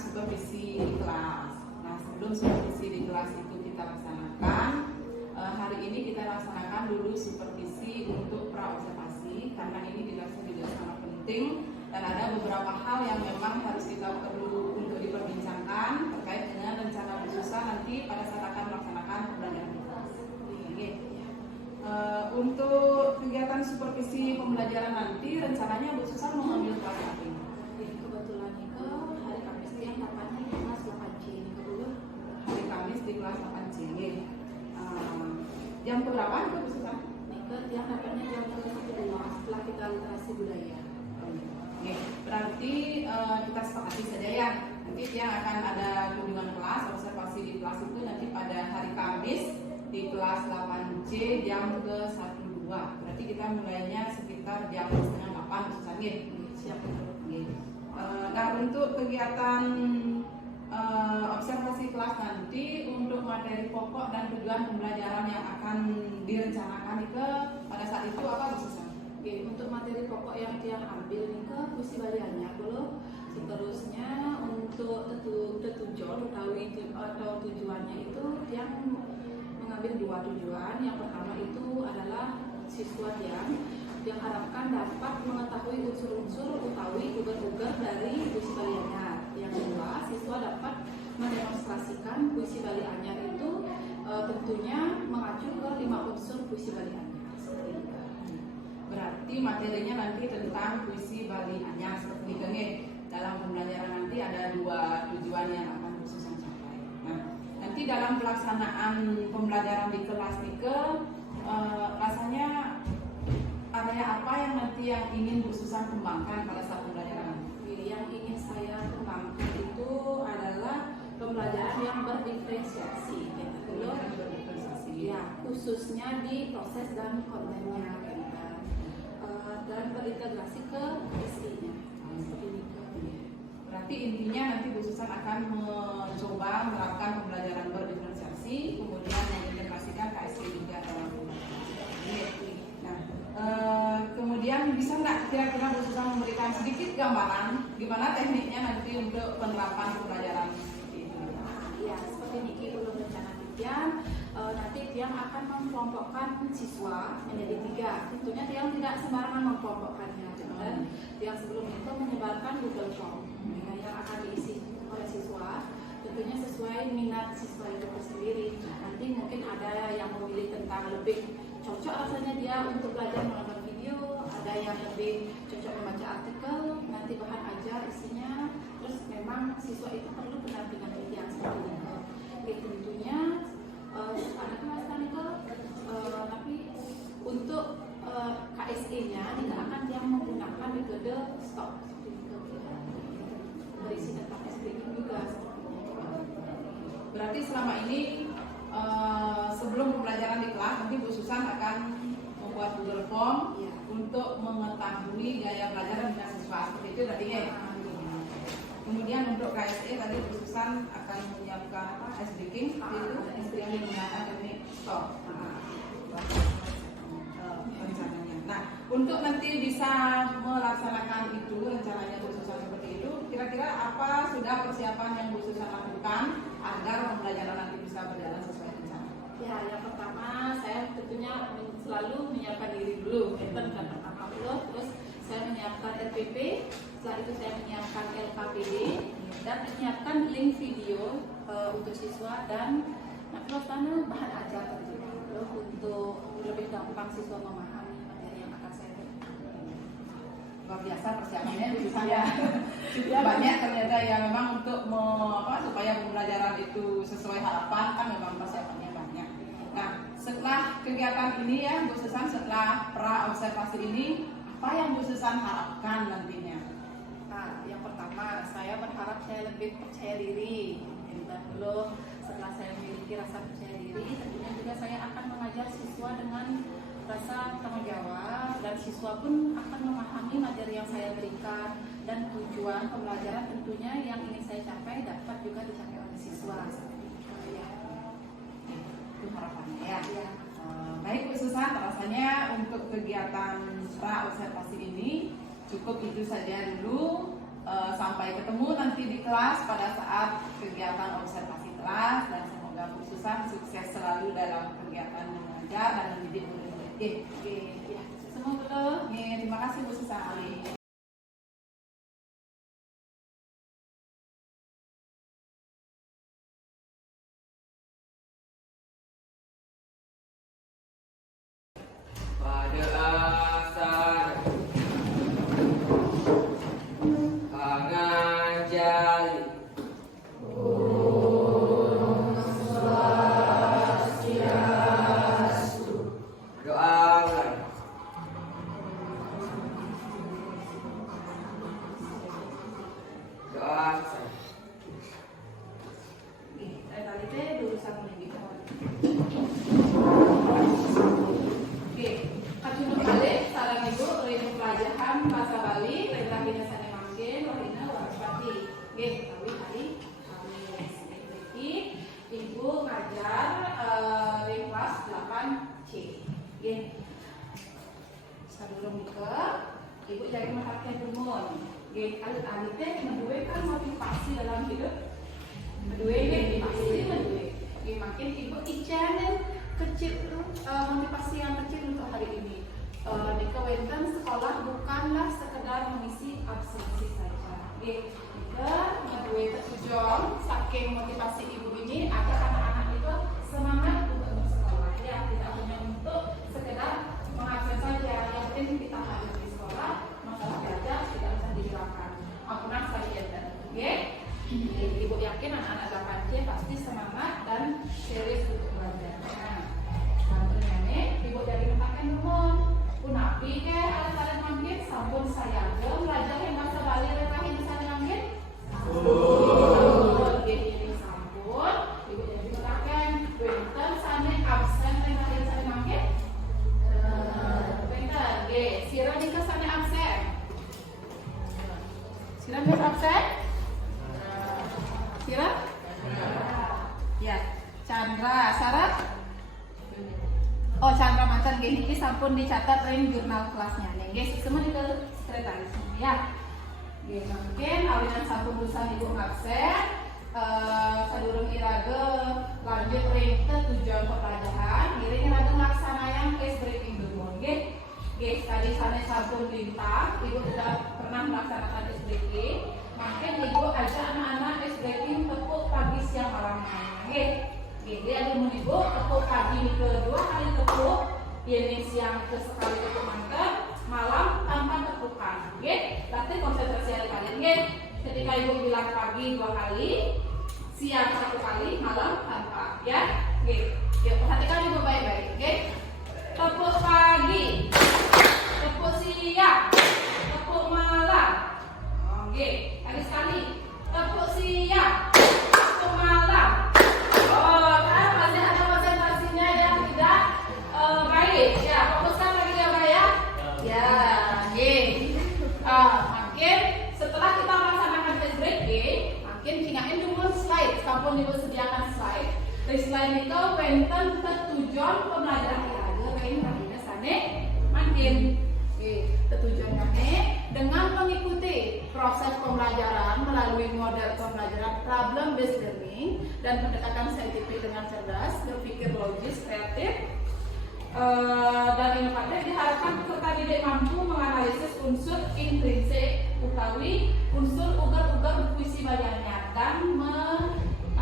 supervisi di kelas. Nah, sebelum supervisi di kelas itu kita laksanakan, hari ini kita laksanakan dulu supervisi untuk pra-observasi, karena ini dirasa juga sangat penting dan ada beberapa hal yang memang harus kita perlu untuk diperbincangkan terkait dengan rencana Bu Susan nanti pada saat akan melaksanakan pembelajaran di kelas. Untuk kegiatan supervisi pembelajaran nanti rencananya Bu Susan mengambil kelas apa ini? Kebetulan itu hari Kamis yang dapatnya di kelas 8C dulu. Hari Kamis di kelas 8C. Jam berapa itu Bu Susan? Yang dapatnya jam ke-1 setelah kita literasi budaya. Oke, berarti kita sepakati saja ya. Nanti yang akan ada kunjungan kelas, observasi di kelas itu nanti pada hari Kamis di kelas 8C jam ke-12. Berarti kita mulainya sekitar jam setengah 8 Bu Susan. Siap. Nah, untuk kegiatan observasi kelas nanti untuk materi pokok dan tujuan pembelajaran yang akan direncanakan itu pada saat itu apa Bu Susan? Oke, untuk materi pokok yang dia ambil ini ke puisi baliannya dulu. Seterusnya untuk tujuan atau tujuannya itu yang mengambil 2 tujuan. Yang pertama itu adalah siswa yang harapkan dapat mengetahui unsur-unsur utawi ugar-ugar dari puisi Bali Anyar. Yang kedua, siswa dapat mendemonstrasikan puisi Bali Anyar itu tentunya mengacu ke 5 unsur puisi Bali Anyar. Berarti materinya nanti tentang puisi Bali Anyar seperti ini. Dalam pembelajaran nanti ada 2 tujuan yang akan Bu Susan capai. Nah, nanti dalam pelaksanaan pembelajaran di kelas rasanya area apa yang nanti yang ingin Bu Susan kembangkan pada saat pembelajaran? Yang ingin saya kembangkan itu adalah pembelajaran yang berdiferensiasi, ya, khususnya di proses dan kontennya, dan berintegrasi ke SI-nya. Berarti intinya nanti Bu Susan akan mencoba menerapkan pembelajaran berdiferensiasi, kemudian mengintegrasikan KSI juga dalam pembelajaran. Nah, kemudian bisa nggak kira-kira Bu Susan memberikan sedikit gambaran gimana tekniknya nanti untuk penerapan pembelajaran seperti itu? Ya, seperti Niki belum rencana Tiang, nanti Tiang akan mengkelompokkan siswa menjadi 3. Tentunya Tiang tidak sembarangan mengkelompokkannya, dan Tiang sebelum itu menyebarkan Google Form yang akan diisi oleh siswa. Tentunya sesuai minat siswa itu sendiri. Nanti mungkin ada yang memilih tentang lebih cocok rasanya dia untuk belajar menonton video, ada yang lebih cocok membaca artikel, nanti bahan ajar isinya. Terus memang siswa itu perlu pendampingan yang seperti itu. Tentunya ada kemasan itu, tapi untuk KSE-nya tidak akan yang menggunakan metode stop, berisi tentang SPI juga. Berarti selama ini sebelum pembelajaran di kelas nanti Bu Susan akan membuat Google Form untuk mengetahui gaya belajar dengan siswa seperti itu tadi ya. Kemudian untuk KSE tadi Bu Susan akan menyiapkan SBreaking itu yang menggunakan teknik stop rencananya. Nah, untuk nanti bisa melaksanakan itu rencananya Bu Susan seperti itu, kira-kira apa sudah persiapan yang Bu Susan lakukan agar pembelajaran nanti bisa berjalan sesuai rencana? Ya, yang pertama saya tentunya selalu menyiapkan diri dulu, dan pertama dulu, terus saya menyiapkan RPP, setelah itu saya menyiapkan LKPD dan menyiapkan link video untuk siswa dan terus bahan ajar untuk lebih gampang siswa memahami materi yang akan saya berikan. Luar biasa persiapannya Bu Susan ya. Cukup banyak ternyata ya, memang untuk supaya pembelajaran itu sesuai harapan kan memang persiapannya banyak. Nah, setelah kegiatan ini ya Bu Susan, setelah pra observasi ini, apa yang Bu Susan harapkan nantinya? Nah, yang pertama saya berharap saya lebih percaya diri. Dan dulu setelah saya memiliki rasa percaya diri, tentunya juga saya akan mengajar siswa dengan rasa tanggung jawab, dan siswa pun akan memahami materi yang saya berikan, dan tujuan pembelajaran tentunya yang ingin saya capai dapat juga dicapai oleh siswa. Itu harapannya ya. Baik Bu Susan, rasanya untuk kegiatan pra observasi ini cukup itu saja dulu. Sampai ketemu nanti di kelas pada saat kegiatan observasi kelas, dan semoga Bu Susan sukses selalu dalam kegiatan mengajar dan mendidik murid-murid. Ya, semoga. Terima kasih Bu Susan. Pada asal pangajali doa ulang. Doa selesai. Tadi teh lulusan lagi. Kacunut balik, sarang ibu, rindu pelajaran bahasa Bali, lagi dasarnya makin, wahina warpati. Tawi hari kami ibu ngajar di kelas 8C. Sebelum ke ibu jadi menghargai bermun. Alih teh kedua kan motivasi dalam hidup. Kedua ini motivasi. Makin ibu icanin kecil motivasi yang kecil untuk hari ini. Di Kewenten sekolah bukanlah sekedar mengisi absensi saja. Jika ngedue tujuan saking motivasi ibu ini agar anak-anak itu semangat untuk bersekolah. Ya, tidak hanya untuk sekedar mengabsen saja. Yang penting kita hadir di sekolah, masalah belajar tidak bisa dihilangkan. Ampunan saja dan ibu yakin anak-anak 8C pasti semangat dan serius untuk belajar. Ibu dari mentakan rumah punapi ke alat-alat mangkin sampun saya belajar yang bahasa Bali relahin sana mangkin ini sampun ibu dari mentakan Wenten sana absen relahin sana mangkin Wenten sira di sana absen sira bisa absen sira ya Chandra Sarah. Oh, Chandra mantan gini sampun dicatat ring jurnal kelasnya. Guys, semua di sekretaris ya. Mungkin awinan sampun lulusan ibu absen, sadurung irage lanjut ring ke tujuan pembelajaran. Iring irage laksana yang case breaking dulu. Guys, tadi sana sampun lintang, ibu sudah pernah melaksanakan case breaking. Mungkin ibu ajak anak-anak case breaking tepuk pagi siang malam. Jadi ada ibu tepuk pagi kedua kali tepuk, ini siang ke sekali tepuk mantap, malam tanpa tepukan. Berarti konsentrasi hari kalian. Ketika ibu bilang pagi 2 kali, siang 1 kali, malam tanpa. Ya, yuk perhatikan ibu baik-baik. Tepuk pagi, tepuk siang, tepuk malam. Kali sekali, tepuk siang, tepuk malam. Masih ada konsentrasinya yang tidak baik. Ya, fokuskan lagi ya, Pak ya. Ya, makin setelah kita melaksanakan test breaking, makin ingatin dulu slide. Sampun ibu sediakan slide. Di slide itu wenten tujuan pembelajaran kita. Ini sana makin. Tujuannya dengan mengikuti proses pembelajaran melalui model pembelajaran problem based learning dan pendekatan saintifik dengan cerdas, berpikir logis, kreatif, dan inovatif, diharapkan peserta didik mampu menganalisis unsur intrinsik utawi unsur ugar-ugar puisi baliannya dan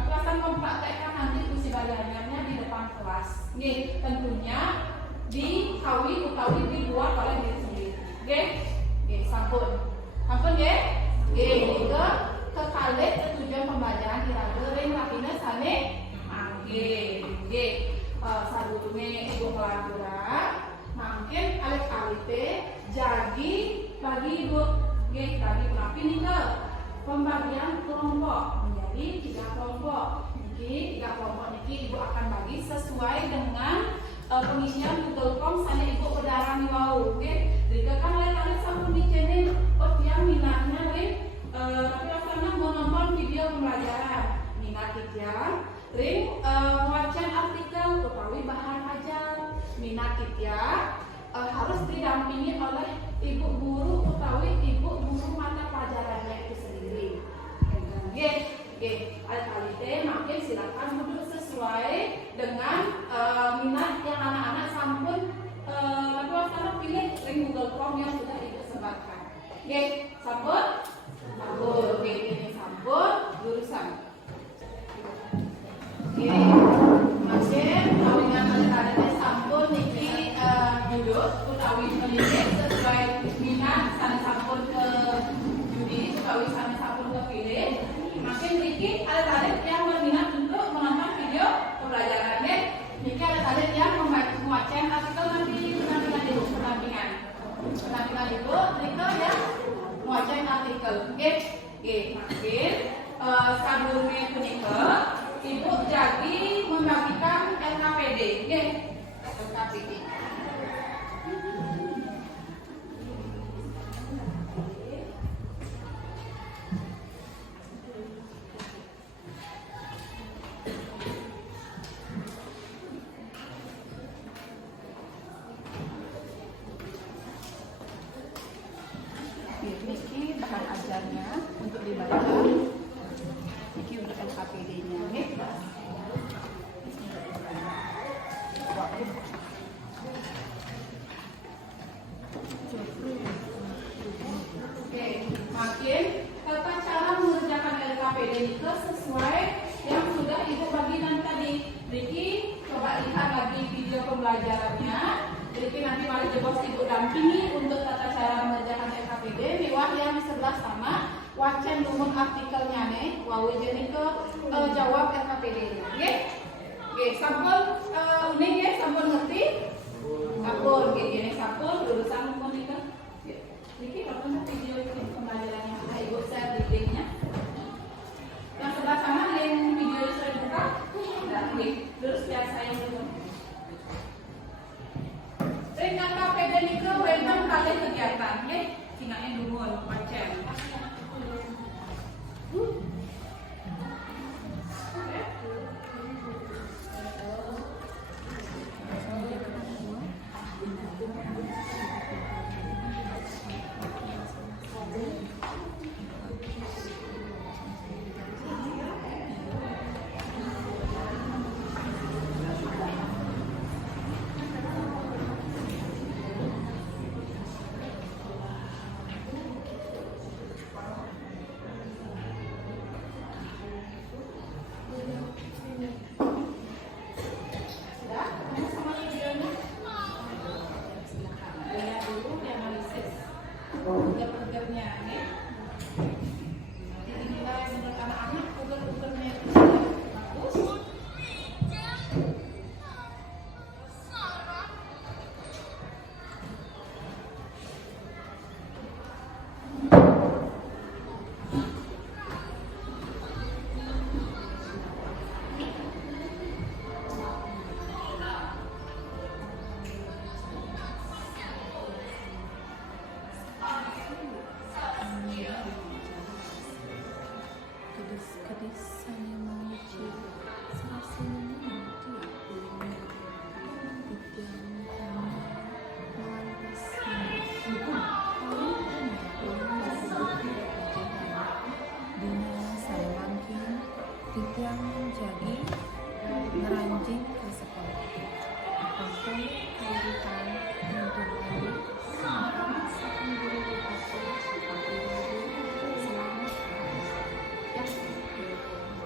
mempraktekkan nanti puisi baliannya di depan kelas. Tentunya dihawi utawi dibuat oleh diri sendiri. Sampun kekalik tujuan pembelajaran iraga ring rapina sane sadurunge ibu pelajaran mungkin alif-alife jadi bagi ibu tadi rapi nih ke pembagian kelompok menjadi 3 kelompok. 3 kelompok niki ibu akan bagi sesuai dengan pengisian Google Form sana ibu udarani wau. Jika kan lain-lain sampun dicenin yang minatnya tapi rasanya mau nonton video pembelajaran minat ya ring wacan artikel utawi bahan ajar minat ya harus didampingi oleh ibu guru utawi ibu guru mata pelajarannya itu sendiri. Oke, alih-alih makin silakan duduk sesuai dengan minat yang anak-anak sampun pilih link Google Form yang sudah ibu sebarkan. Oke, sampun? Sampun. Oke, ini sampun jurusan. Oke, masih kawinan adik-adiknya sampun niki duduk utawi memilih sesuai minat sana sampun ke judi utawi sana sampun ke pilih. Makin niki adik-adik yang berminat untuk menonton video pembelajarannya, niki adik-adik yang membaca artikel nanti ibu pendampingan ibu niki ya membaca artikel. Oke, makin sabunnya punika ibu jadi membagikan LKPD. LKPD. Ini bahan ajarnya untuk dibaca. Ini untuk LKPD-nya. Oke, makin tata cara mengerjakan LKPD itu sesuai yang sudah ibu bagikan tadi. Riki coba lihat lagi video pembelajarannya. Riki nanti mari coba ibu dampingi untuk tata cara mengerjakan LKPD. Mewah yang sebelah sama. Wacan lumut artikelnya nih. Wawi jadi ke jawab LKPD-nya. Oke, sampun unik ya, sampun ngerti? Sampun, gini sampun lulusan pun itu. Riki kalau video pembelajarannya, ibu share di linknya. Yang sebelah sana link video sudah dibuka. Sudah, terus biar saya dulu. Link LKPD itu website kali kegiatan, ya. Tinggalnya dulu, macam.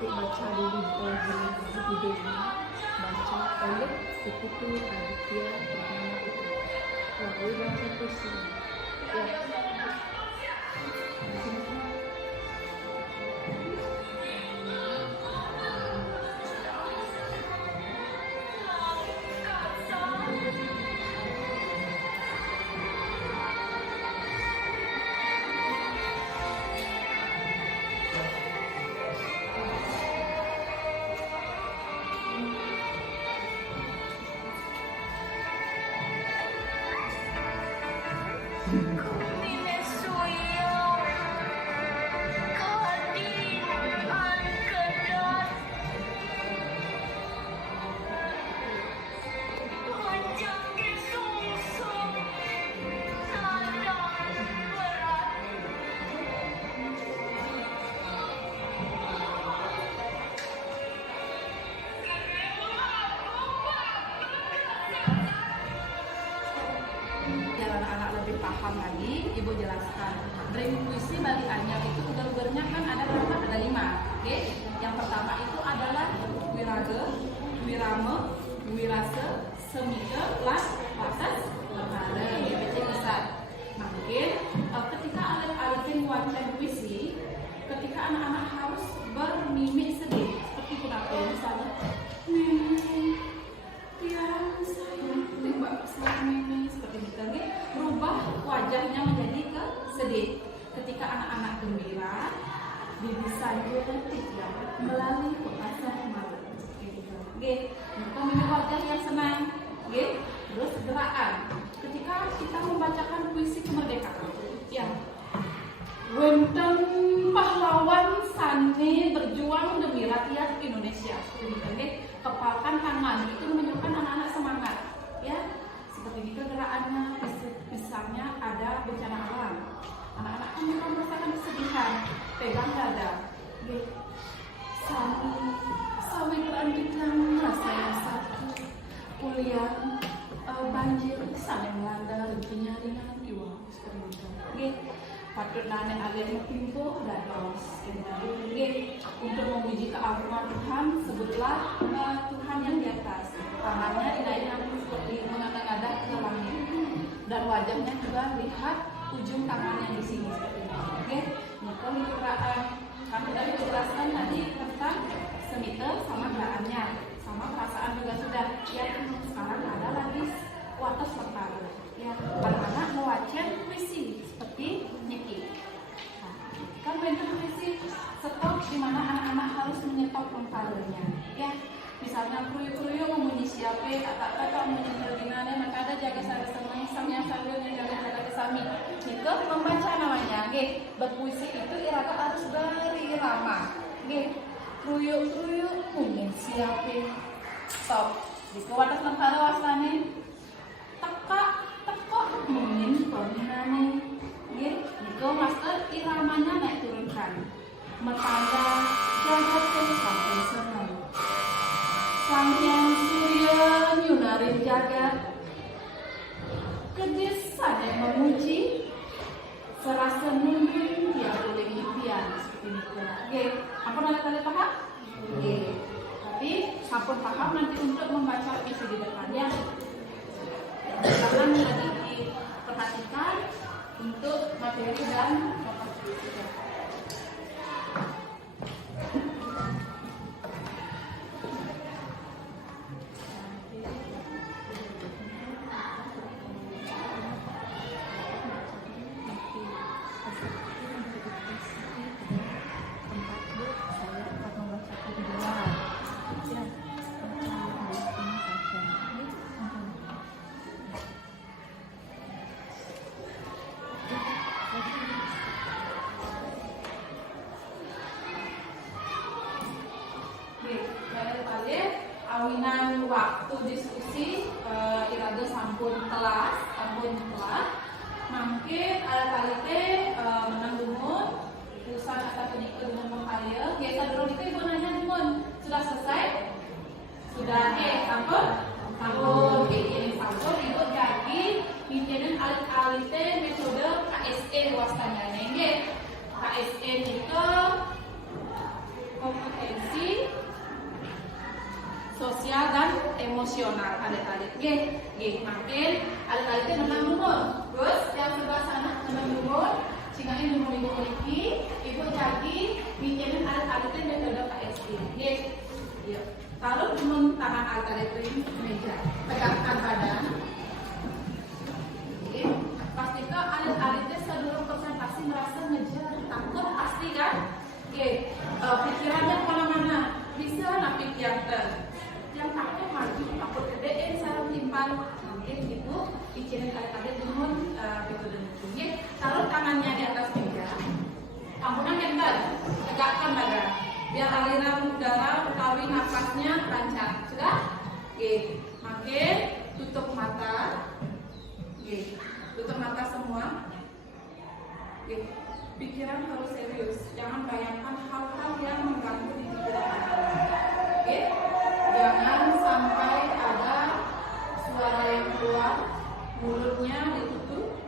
Baca dulu videonya, baca oleh Sekutu Aditya Pradana Putra. Lalu baca puisi. Ya. paham lagi, Ibu jelaskan. Dream puisi bagi Anyar itu ugal-ugalnya kan ada berapa? Ada 5. Oke. Yang pertama itu adalah wirage, wirame, wirase, semike, lan watas, lemare, BPC lisan. Mungkin ketika alit-alitin wacan puisi, ketika anak-anak harus bermimik sedih seperti kenapa misalnya tiang saya tembak selama seperti itu kan, berubah wajahnya menjadi ke sedih. Ketika anak-anak gembira didesain tiang melalui petasan malam gitu. Memiliki wajah yang senang. Terus gerakan ketika kita membacakan puisi kemerdekaan ya, wenten pahlawan sani berjuang demi rakyat Indonesia. Kepalkan tangan itu menunjukkan anak-anak semangat ya. Seperti itu gerakannya. Misalnya ada bencana alam, anak-anak kan merasakan kesedihan, pegang dada. Sawi berlanjutkan rasa yang sakit, kuliah banjir sampai melanda rezekinya ringan iwa seperti itu. Patut nanek alim pintu dados untuk memuji keagungan Tuhan, sebutlah Tuhan yang di atas. Tangannya dinaikkan seperti mengada-ngada ke langit dan wajahnya juga lihat ujung tangannya di sini seperti itu. Maka gerakan kami tadi menjelaskan tadi tentang semite sama gerakannya, sama perasaan juga sudah. Ya sekarang ada lagi watas perkara. Ya anak-anak mewacen puisi seperti Niki. Nah, kan bentuk puisi stop di mana anak-anak harus menyetop lengkarnya. Ya, misalnya kruyuk-kruyuk memuji siapa, kata-kata memuji terginane, maka ada jaga sari semai, samnya sambil menjaga-jaga kesami. Itu membaca namanya. Berpuisi itu iraga harus berirama. Kruyuk-kruyuk memuji siapa, stop. Di watas lengkara wasane, teka mungkin peminane. Itu master iramanya naik turunkan. Metanda jagat sampai senang. Sang yang surya nyunarin jagat. Kedesa yang memuji. Serasa nundun dia boleh impian seperti itu. Apa kalian paham? Tapi sampun paham nanti untuk membaca isi di depannya. Jangan lagi diperhatikan untuk materi dan awinan waktu diskusi irada sampun telas, mungkin ada kali menang dumun, urusan atau penikah dengan mengkaya. Kita dulu itu ibu nanya dumun, sudah selesai? Sudah sampun? Ini sampun ibu jadi bikinan alit-alite metode KSN wasanya nenge. KSN itu kompetensi sosial dan emosional alit-alit. Makin alit-alitnya menang umur. Terus yang sebelah sana menang umur. Sehingga ini umur ibu memiliki, ibu jadi bikinan alit-alitnya metode KSN. Kalau cuma tangan alit-alit ini meja, tegakkan badan. Pastikan alit-alitnya sebelum presentasi merasa ngejar, takut pasti kan? Pikirannya kemana-mana. Bisa napik yang takut maju, takut gede, sarang timpal. Mungkin itu pikiran alit-alit dengan metode itu. Taruh tangannya di atas meja. Ampunan kendal, tegakkan badan. Biar aliran udara utawi nafasnya lancar. Sudah? Makin tutup mata. Tutup mata semua. Pikiran harus serius. Jangan bayangkan hal-hal yang mengganggu di pikiran. Jangan sampai ada suara yang keluar, mulutnya ditutup.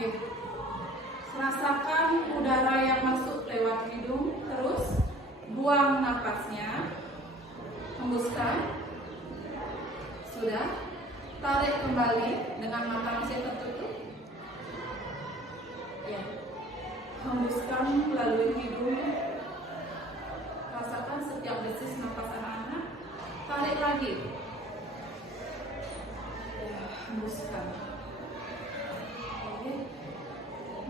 Oke. Rasakan udara yang masuk lewat hidung, terus buang napasnya. Hembuskan. Sudah. Tarik kembali dengan mata masih tertutup. Ya. Hembuskan melalui hidung. Rasakan setiap desis napas anak-anak. Tarik lagi. Ya, hembuskan. Oke.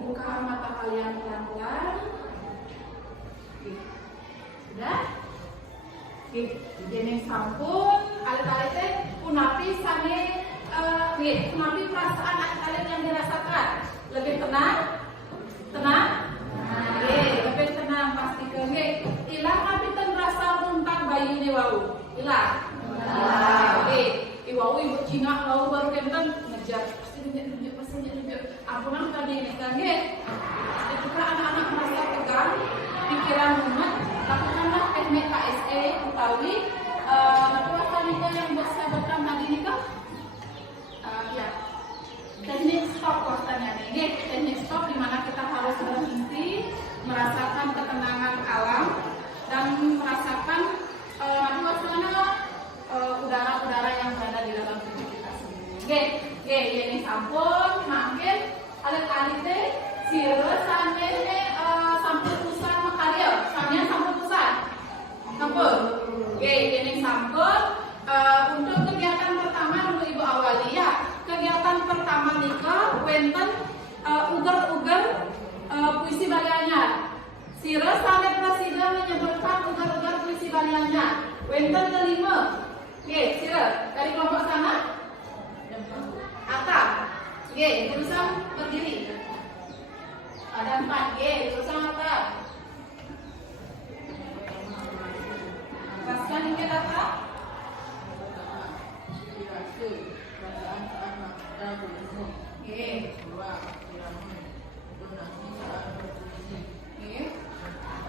Buka mata kalian pelan-pelan. Oke. Sudah? Oke. Jadi sampun. Alit-alit teh punapi sane. Punapi perasaan alit-alit yang dirasakan. Lebih tenang. Tenang. Lebih tenang pastikan. Hilang tapi ten rasa muntah bayi ini wau. Hilang. Iwau ibu Cina wau baru kenten ngejar. Pasti nunjuk. Ampunan tadi ini kan ketika anak-anak merasa tegang, pikiran mumet, lakukanlah teknik KSE utawi rasanya yang saya berikan tadi ini kan ya teknik stop waktunya nih. Teknik stop di mana kita harus berhenti, merasakan ketenangan alam dan merasakan udara-udara yang berada di dalam tubuh kita sendiri. Ini sampun makin alit-alit teh sire sane sampun pusat makarya, sane sampun pusat. Sampun. Ini sampun untuk kegiatan pertama dulu Ibu awali ya. Kegiatan pertama nika wenten uger-uger puisi Balianya. Sire sane presiden menyebutkan uger-uger puisi Balianya. Wenten kelima. Sire dari kelompok sana. Atap. Berusaha berdiri. Ada 4. Berusaha atap. Lepaskan dikit atap.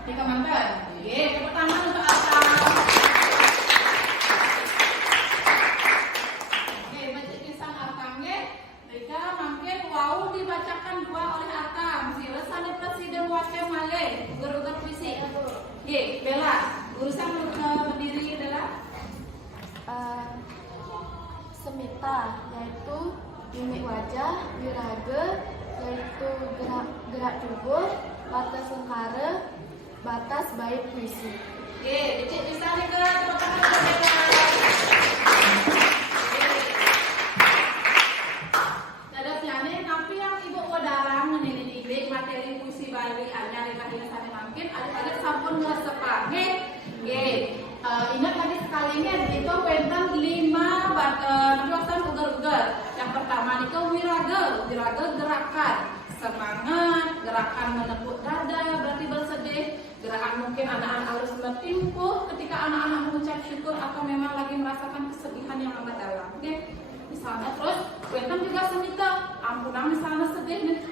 Tiga mantan. Tepuk tangan untuk atap. Dibacakan dua oleh Atam. Sirasane presiden wakil male. Ugar-ugar puisi. Bella. Urusan berdiri Bella. Semita yaitu mimik wajah, wirage yaitu gerak tubuh, batas lengkara, batas bait puisi. Dicik bisa nih ke teman-teman Bella. Materi puisi Bali anyar kahina sane mungkin ada sampun ngesepak. Ingat tadi sekalinya itu wenten 5 juasan ugar-ugar. Yang pertama itu wirage gerakan semangat, gerakan menepuk dada berarti bersedih, gerakan mungkin anak-anak harus bertimpuh ketika anak-anak mengucap syukur atau memang lagi merasakan kesedihan yang amat dalam. Misalnya terus wenten juga semita ampunan misalnya sedih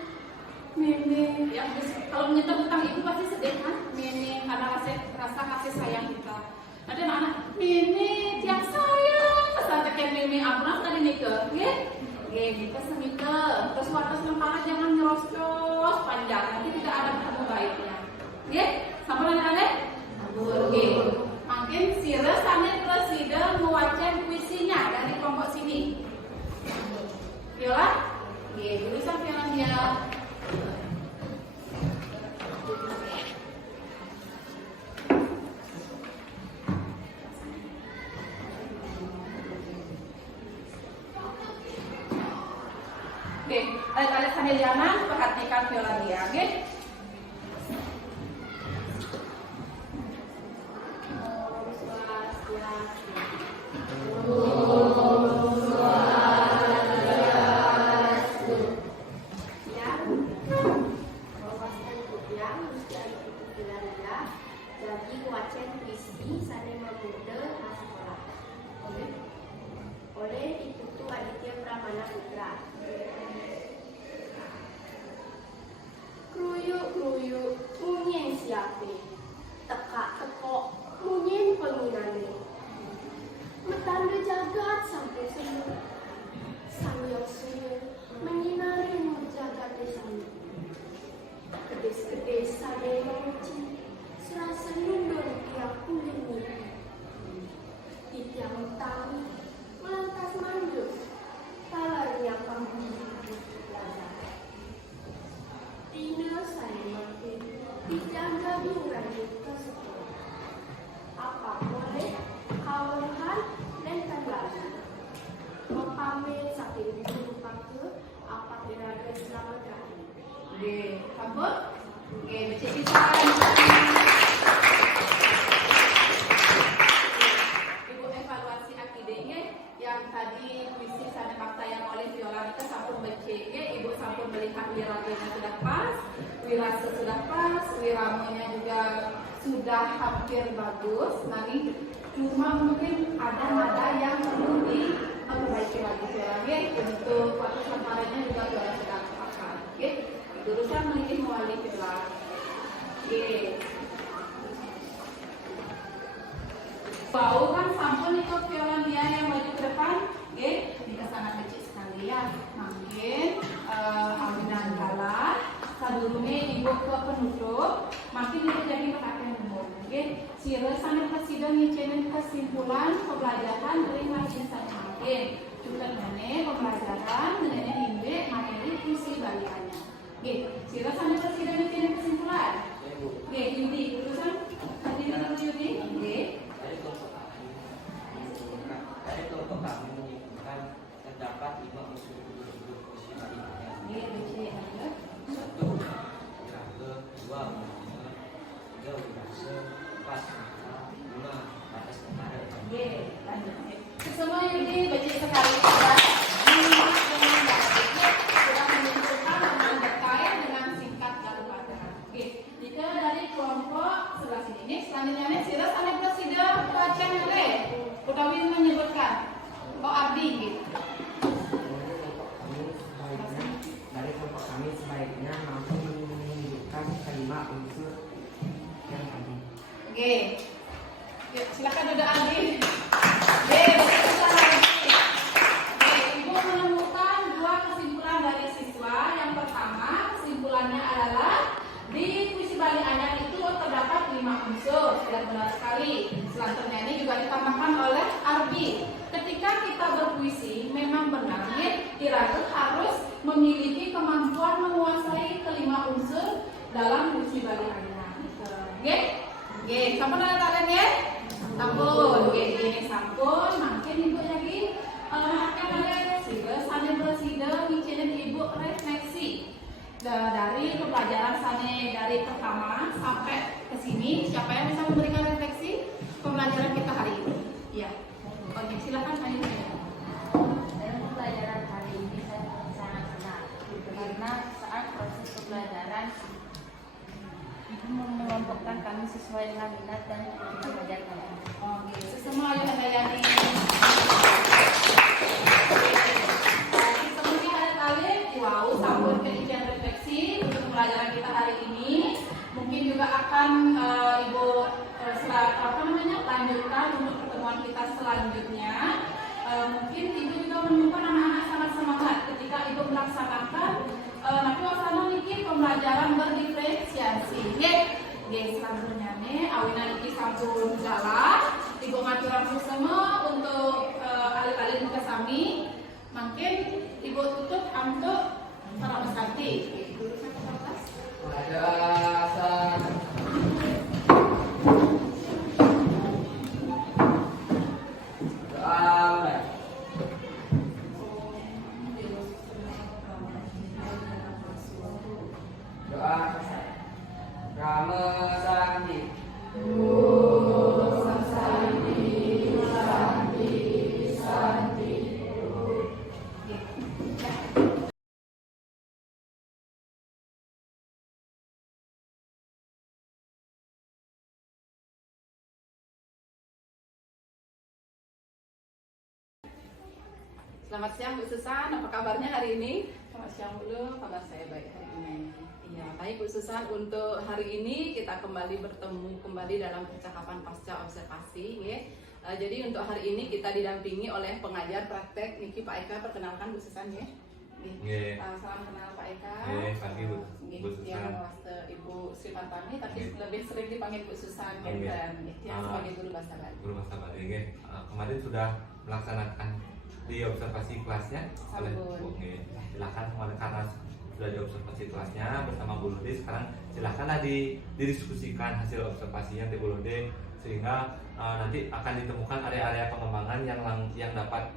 Mimi, ya kalau menyentuh tentang ibu pasti sedih kan? Mimi karena rasa kasih sayang kita. Ada anak-anak, Mimi tiang sayang, sampai kayak Mimi ampunan tadi nikah, kita semika. Terus batas lempara jangan nyerocos panjang, nanti tidak ada ketemu baiknya. Sampai lagi makin sira sane presiden mewacen puisinya dari kelompok sini. Yola, tulisan film dia. Alit-alit sambil jalan, perhatikan viola dia, Jadi wacen puisi sane memuda sekolah. Oleh Iputu Aditya Pramana Putra. Kruyuk-kruyuk munyen siape, tekak-tekok munyen penginane. Metanda jagat sampai semua, sang yang suyu menyinari nur jagat desa. Oke, sampun? Oke, becek bisa. Ibu evaluasi akidenya yang tadi puisi sana fakta yang oleh Viola kita sampun becek. Ibu sampun melihat wiraganya sudah pas, wirasa sudah pas, wiramanya juga sudah hampir bagus. Nanti cuma mungkin ada nada yang perlu diperbaiki lagi Viola. Untuk waktu samparanya juga sudah pakai. Oke, jurusan memilih mewali Viola. Oke. Bau kan sampun ikut Viola dia yang maju ke depan, oke? Ini sangat kecil sekali ya. Makin awinan kalah, sadurunge ibu ke penutup, makin ibu jadi perhatian umum, oke? Sira sangat presiden ngecenin kesimpulan pembelajaran dari makin sangat makin. Juga mengenai pembelajaran mengenai indek materi puisi baliannya, oke? Sira sangat presiden ngecenin kesimpulan, oke? Yudi, urusan tadi dulu Yudi, oke? Dari kelompok kami menyimpulkan terdapat 5 unsur puisi baliannya. Iya, becek ada. 1. Wirage, 2. Menurut, 3. Wirase, 4. Makna, 5. Batas kemarin. Oke, lanjut. Semua ini becek sekali sudah menyimak dengan baik, sudah menentukan dengan detail dengan singkat dan padat. Oke, jika dari kelompok sebelah sini nih, selanjutnya Sira sampai presiden Pacen Le, Utawin menyebutkan, oh Abdi gitu. Dari kelompok kami sebaiknya mampu menunjukkan kelima unsur yang tadi. Oke, yuk silakan duduk Abdi. Oke, betul lagi. Oke, Ibu menemukan 2 kesimpulan dari siswa. Yang pertama, kesimpulannya adalah di puisi Bali Anyar itu terdapat 5 unsur. Sudah benar sekali. Selanjutnya ini juga ditambahkan oleh Arbi. Ketika kita berpuisi, memang benar Iraga harus memiliki kemampuan menguasai kelima unsur dalam puisi Bali Anyar. Oke? Oke, sampun ada kalian ya? Sampun. Oke, ini sampun. Makin ibu lagi akan ada sehingga sambil presiden ngicilin ibu refleksi dari pembelajaran sana dari pertama sampai ke sini. Siapa yang bisa memberikan refleksi pembelajaran kita hari ini? Iya. Oke, silakan Ayu. Dalam pembelajaran hari ini saya sangat senang karena saat proses pembelajaran ibu mengelompokkan kami sesuai dengan minat dan kita mengajarkan. Oke, semua Ayu Handayani. Seperti hari kali, wow, sambut keisian refleksi untuk pembelajaran kita hari ini. Mungkin juga akan ibu lanjutkan untuk pertemuan kita selanjutnya. Mungkin ibu juga menemukan anak-anak sangat semangat ketika ibu melaksanakan nanti wasana niki pembelajaran berdiferensiasi. Selanjutnya nih awinan iki sampun jalan ibu ngaturan semua untuk alih-alih ke sami. Mungkin ibu tutup untuk para peserta. Selamat siang Bu Susan, apa kabarnya hari ini? Selamat siang dulu, kabar saya baik hari ini. Iya, baik Bu Susan, untuk hari ini kita kembali bertemu dalam percakapan pasca observasi, ya. Jadi untuk hari ini kita didampingi oleh pengajar praktek Niki Pak Eka, perkenalkan Bu Susan ya. Salam kenal Pak Eka. Pagi Bu Susan. Yang Ibu Sri Pantami, tapi lebih sering dipanggil Bu Susan, kan? Yang sebagai guru bahasa Bali. Guru bahasa Bali. Kemarin sudah melaksanakan di observasi kelasnya oleh Bu. Silakan kemarin karena sudah di observasi kelasnya bersama Bu Lode, sekarang silakanlah didiskusikan hasil observasinya di Bu Lode sehingga nanti akan ditemukan area-area pengembangan yang dapat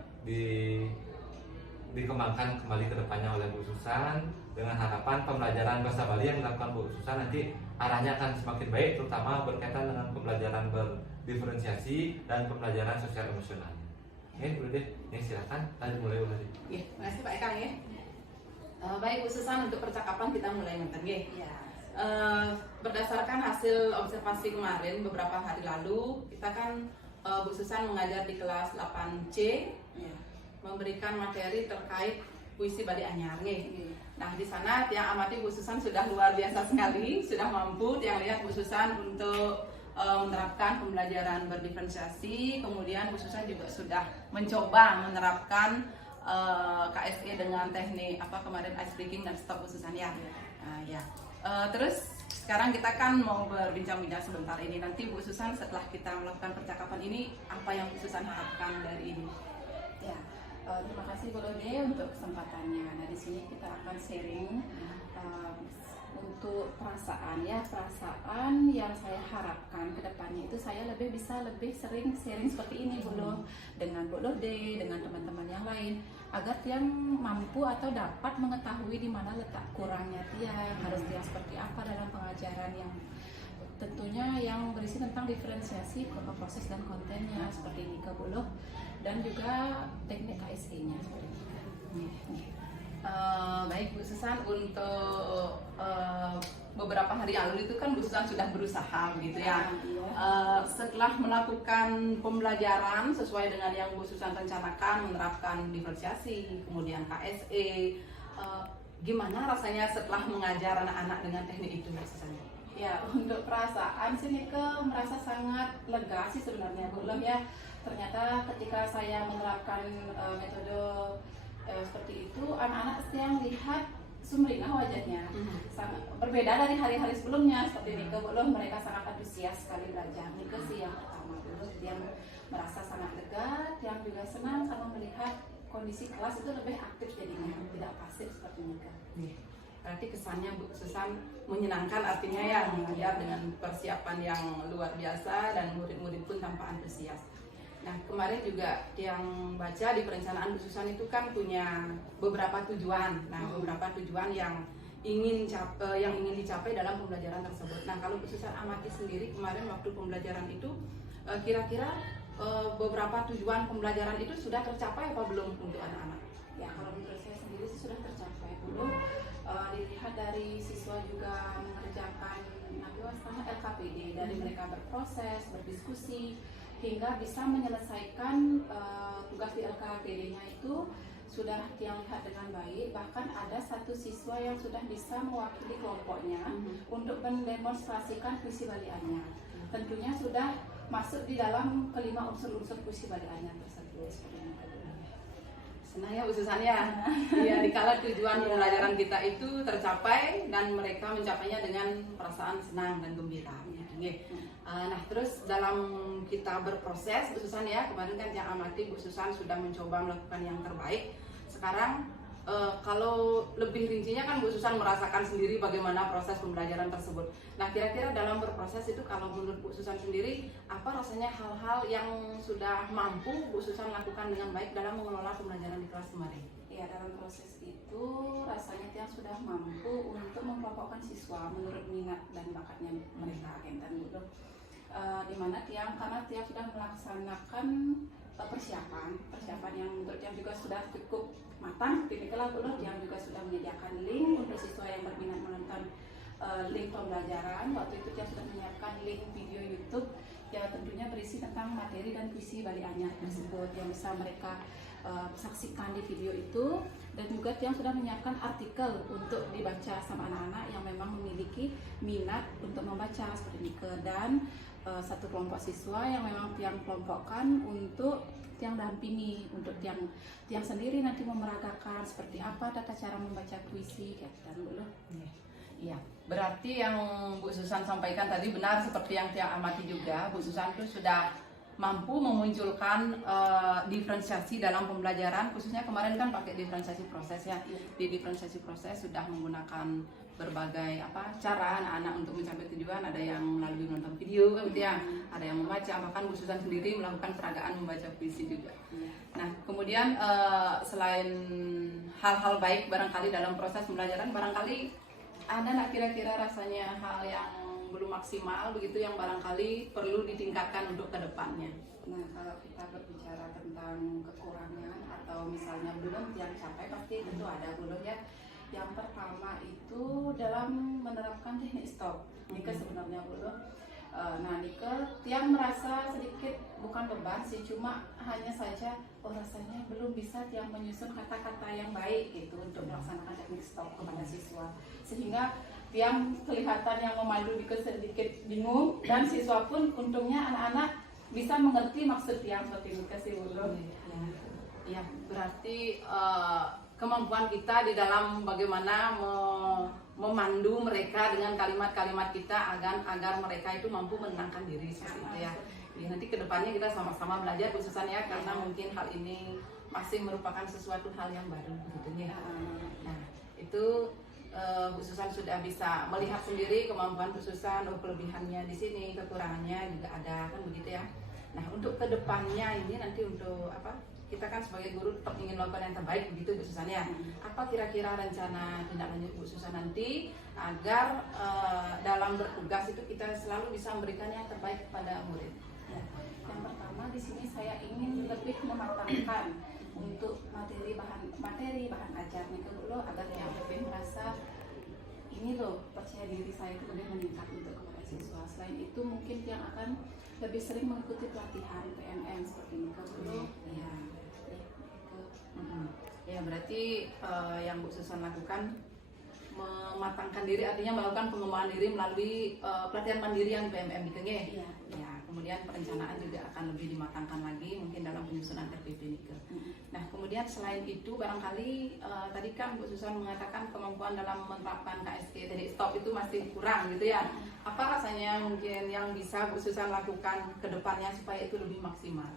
dikembangkan kembali ke depannya oleh Bu Susan dengan harapan pembelajaran bahasa Bali yang dilakukan Bu Susan nanti arahnya akan semakin baik, terutama berkaitan dengan pembelajaran berdiferensiasi dan pembelajaran sosial emosional. Oke, Bu Dede, ini silakan tadi mulai Bu Dede. Ya, terima kasih Pak Ekang ya. Baik Bu Susan, untuk percakapan kita mulai ngeten ya. Berdasarkan hasil observasi kemarin beberapa hari lalu, kita kan Bu Susan mengajar di kelas 8C, memberikan materi terkait puisi Bali Anyar nih. Nah di sana Tiang amati Bu Susan sudah luar biasa sekali, sudah mampu Tiang lihat Bu Susan untuk menerapkan pembelajaran berdiferensiasi. Kemudian Bu Susan juga sudah mencoba menerapkan KSE dengan teknik kemarin ice breaking dan stop Bu Susan ya. Terus sekarang kita kan mau berbincang-bincang sebentar ini. Nanti Bu Susan setelah kita melakukan percakapan ini, apa yang Bu Susan harapkan dari ini? Ya, terima kasih Bu Lode untuk kesempatannya. Nah di sini kita akan sharing untuk perasaan yang saya harapkan ke depannya itu saya lebih sering sharing seperti ini Bu Lo, dengan Bu Lode, dengan teman-teman yang lain, agar Tiang mampu atau dapat mengetahui di mana letak kurangnya Tiang, harus Tiang seperti apa dalam pengajaran yang tentunya yang berisi tentang diferensiasi proses dan kontennya seperti ini ke Bu Lo, dan juga teknik KSE-nya seperti ini. Baik Bu Susan, untuk beberapa hari lalu itu kan Bu Susan sudah berusaha gitu ya. Setelah melakukan pembelajaran sesuai dengan yang Bu Susan rencanakan, menerapkan diferensiasi, kemudian KSE, gimana rasanya setelah mengajar anak-anak dengan teknik itu Bu Susan? Ya, untuk perasaan sih Nike merasa sangat lega sih sebenarnya Bu Lem ya. Ternyata ketika saya menerapkan metode seperti itu, anak-anak yang lihat sumringah wajahnya, sangat berbeda dari hari-hari sebelumnya. Seperti Nike Bu Lem, mereka sangat antusias sekali belajar. Nike sih yang pertama dulu, dia merasa sangat lega, yang juga senang karena melihat kondisi kelas itu lebih aktif jadinya, tidak pasif seperti Nike. Berarti kesannya Bu Susan menyenangkan, artinya ya mengajar dengan persiapan yang luar biasa dan murid-murid pun tanpa antusias. Nah kemarin juga yang baca di perencanaan Bu Susan itu kan punya beberapa tujuan. Nah beberapa tujuan yang ingin dicapai dalam pembelajaran tersebut. Nah kalau Bu Susan amati sendiri kemarin waktu pembelajaran itu, kira-kira beberapa tujuan pembelajaran itu sudah tercapai apa belum untuk anak-anak? Ya kalau menurut saya sendiri sih sudah tercapai belum. Dilihat dari siswa juga mengerjakan LKPD, dari mereka berproses, berdiskusi, hingga bisa menyelesaikan tugas di LKPD-nya itu sudah yang lihat dengan baik. Bahkan ada satu siswa yang sudah bisa mewakili kelompoknya untuk mendemonstrasikan puisi Bali Anyar. Tentunya sudah masuk di dalam kelima unsur-unsur puisi Bali Anyar tersebut. Senang ya Bu Susan ya. Iya, dikala tujuan pembelajaran kita itu tercapai dan mereka mencapainya dengan perasaan senang dan gembira. Nah terus dalam kita berproses Bu Susan ya, kemarin kan yang amati Bu Susan sudah mencoba melakukan yang terbaik. Sekarang kalau lebih rincinya kan Bu Susan merasakan sendiri bagaimana proses pembelajaran tersebut. Nah kira-kira dalam berproses itu kalau menurut Bu Susan sendiri, apa rasanya hal-hal yang sudah mampu Bu Susan lakukan dengan baik dalam mengelola pembelajaran di kelas kemarin? Ya dalam proses itu rasanya Tiang sudah mampu untuk mengelompokkan siswa menurut minat dan bakatnya mereka dan gitu. Dimana Tiang karena Tiang sudah melaksanakan persiapan yang menurut Tiang juga sudah cukup matang. Tipikal yang juga sudah menyediakan link untuk siswa yang berminat menonton link pembelajaran. Waktu itu Tiang sudah menyiapkan link video YouTube yang tentunya berisi tentang materi dan puisi Bali Anyar tersebut yang bisa mereka saksikan di video itu, dan juga Tiang sudah menyiapkan artikel untuk dibaca sama anak-anak yang memang memiliki minat untuk membaca seperti ini, dan satu kelompok siswa yang memang Tiang kelompokkan untuk Tiang dampingi, untuk Tiang sendiri nanti memeragakan seperti apa tata cara membaca puisi dan dulu. Iya, berarti yang Bu Susan sampaikan tadi benar seperti yang Tiang amati juga. Bu Susan itu sudah mampu memunculkan diferensiasi dalam pembelajaran, khususnya kemarin kan pakai diferensiasi proses ya. Di diferensiasi proses sudah menggunakan berbagai cara anak-anak untuk mencapai tujuan. Ada yang melalui nonton video kan gitu ya, ada yang membaca, bahkan Bu Susan sendiri melakukan peragaan membaca puisi juga. Nah kemudian selain hal-hal baik barangkali dalam proses pembelajaran, barangkali ada nggak kira-kira rasanya hal yang belum maksimal begitu yang barangkali perlu ditingkatkan untuk kedepannya? Nah, kalau kita berbicara tentang kekurangan atau misalnya belum yang capai, pasti tentu ada dulu ya. Yang pertama itu dalam menerapkan teknik stop. Nika sebenarnya dulu. Nah, Nika yang merasa sedikit bukan beban sih, cuma hanya saja rasanya belum bisa yang menyusun kata-kata yang baik gitu untuk melaksanakan teknik stop kepada siswa, sehingga yang kelihatan yang memandu Nika sedikit bingung, dan siswa pun untungnya anak-anak bisa mengerti maksud yang seperti Nika sih dulu. Ya, berarti kemampuan kita di dalam bagaimana memandu mereka dengan kalimat-kalimat kita agar mereka itu mampu menenangkan diri seperti itu ya. Ya, nanti kedepannya kita sama-sama belajar khususnya ya, karena mungkin hal ini masih merupakan sesuatu hal yang baru gitu ya. Nah itu Bu Susan sudah bisa melihat sendiri kemampuan Bu Susan, kelebihannya di sini, kekurangannya juga ada kan begitu ya. Nah untuk kedepannya ini nanti untuk kita kan sebagai guru tetap ingin melakukan yang terbaik begitu Bu Susan ya. Apa kira-kira rencana tindak lanjut Bu Susan nanti agar dalam bertugas itu kita selalu bisa memberikan yang terbaik kepada murid? Ya. Yang pertama di sini saya ingin lebih mematangkan untuk materi bahan ajar nih dulu, agar yang lebih merasa ini loh percaya diri saya itu lebih meningkat untuk kepada siswa. Selain itu mungkin yang akan lebih sering mengikuti pelatihan PMM seperti ini dulu. Ya berarti yang Bu Susan lakukan mematangkan diri, artinya melakukan pengembangan diri melalui pelatihan mandiri yang PMM gitu ya. Ya, kemudian perencanaan juga akan lebih dimatangkan lagi mungkin dalam penyusunan RPP Nika. Nah kemudian selain itu barangkali tadi kan Bu Susan mengatakan kemampuan dalam menerapkan KSG teknik stop itu masih kurang gitu ya. Apa rasanya mungkin yang bisa Bu Susan lakukan ke depannya supaya itu lebih maksimal?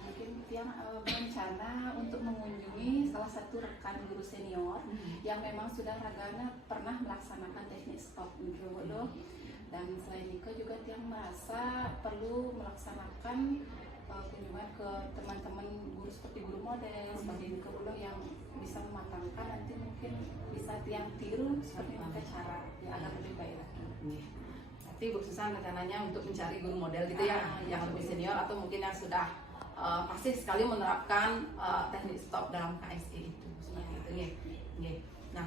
Mungkin yang berencana untuk mengunjungi salah satu rekan guru senior yang memang sudah ragana pernah melaksanakan teknik stop gitu loh. Dan selain itu juga yang merasa perlu melaksanakan kunjungan ke teman-teman guru seperti guru model seperti itu loh, yang bisa mematangkan nanti mungkin bisa yang tiru seperti apa cara yang agar lebih baik lagi. Berarti Bu Susan rencananya untuk mencari guru model gitu ya, yang lebih senior atau mungkin yang sudah pasti sekali menerapkan teknik stop dalam KSG itu seperti itu ya. Nah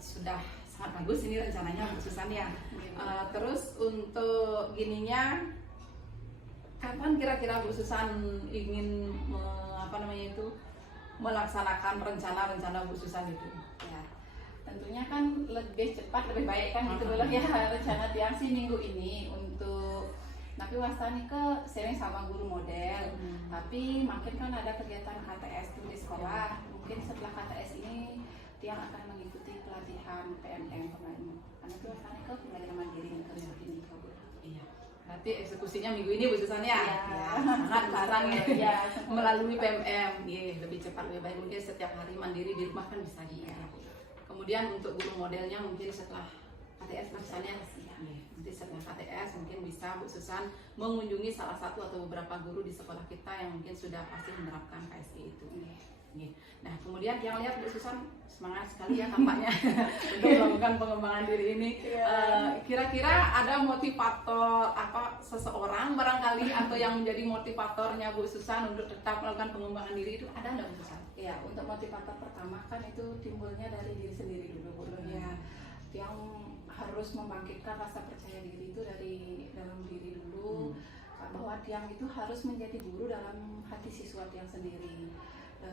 sudah sangat bagus ini rencananya Bu Susan ya. Terus untuk gininya, kapan kira-kira Bu Susan ingin melaksanakan rencana-rencana Bu Susan itu? Ya, tentunya kan lebih cepat lebih baik kan gitu loh ya. Rencana tiang sih minggu ini untuk tapi wasani ke sering sama guru model, tapi makin kan ada kegiatan KTS tuh di sekolah. Mungkin setelah KTS ini tiang akan mengikuti pelatihan PMM kemarin. Karena itu wasani ke pembelajaran mandiri ke ini ke Bu. Iya. Berarti eksekusinya minggu ini Bu Susan ya? Ya. Sangat sekarang ya. Ya, Melalui PMM, lebih cepat lebih baik, mungkin setiap hari mandiri di rumah kan bisa ya. Kemudian untuk guru modelnya mungkin setelah KTS misalnya, nanti setelah KTS mungkin bisa Bu Susan mengunjungi salah satu atau beberapa guru di sekolah kita yang mungkin sudah pasti menerapkan KSG itu. Nah kemudian yang lihat Bu Susan semangat sekali ya tampaknya untuk melakukan pengembangan diri ini. Kira-kira ada motivator seseorang barangkali atau yang menjadi motivatornya Bu Susan untuk tetap melakukan pengembangan diri itu ada nggak Bu Susan? Ya, untuk motivator pertama kan itu timbulnya dari diri sendiri dulu ya. Yang harus membangkitkan rasa percaya diri itu dari dalam diri dulu, bahwa Tiang itu harus menjadi guru dalam hati siswa Tiang sendiri.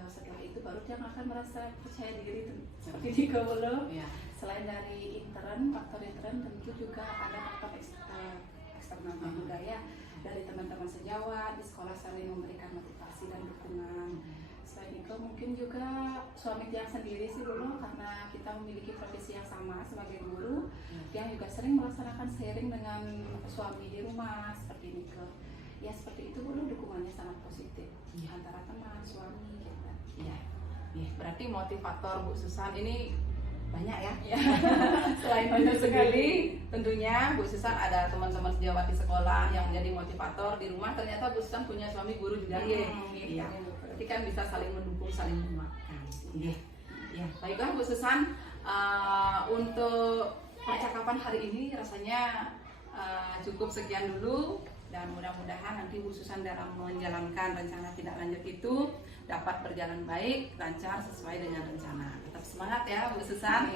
Setelah itu baru Tiang akan merasa percaya diri seperti di Kawolo. Selain dari faktor intern tentu juga ada faktor eksternal budaya dari teman-teman sejawat di sekolah saling memberikan motivasi dan dukungan. Selain itu mungkin juga suami Tiang sendiri sih dulu, karena kita memiliki profesi yang sama sebagai guru, Tiang juga sering melaksanakan sharing dengan suami di rumah seperti ini ke. Ya seperti itu dulu, dukungannya sangat positif antara teman, suami gitu. Berarti motivator Bu Susan ini banyak ya. Ya. Selain banyak sekali, tentunya Bu Susan ada teman-teman sejawat di sekolah yang menjadi motivator di rumah. Ternyata Bu Susan punya suami guru juga ya. Iya. Berarti kan bisa saling mendukung, saling menguatkan. Iya. Ya, baiklah Bu Susan, untuk percakapan hari ini rasanya cukup sekian dulu, dan mudah-mudahan nanti Bu Susan dalam menjalankan rencana tindak lanjut itu dapat berjalan baik, lancar, sesuai dengan rencana. Tetap semangat ya Bu Susan.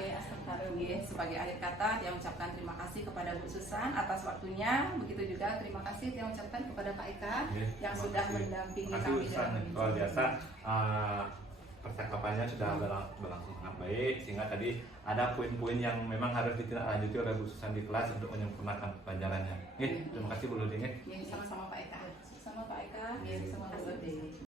Sebagai akhir kata, Tia ucapkan terima kasih kepada Bu Susan atas waktunya. Begitu juga terima kasih Tia ucapkan kepada Pak Eka yang sudah mendampingi kami dalam ini. Luar biasa. Percakapannya sudah berlangsung sangat baik, sehingga tadi ada poin-poin yang memang harus ditindaklanjuti oleh Bu Susan di kelas untuk menyempurnakan pelajarannya. Terima kasih Bu Ludi. Sama-sama Pak Eka. Sama Pak Eka. Sama Bu Ludi.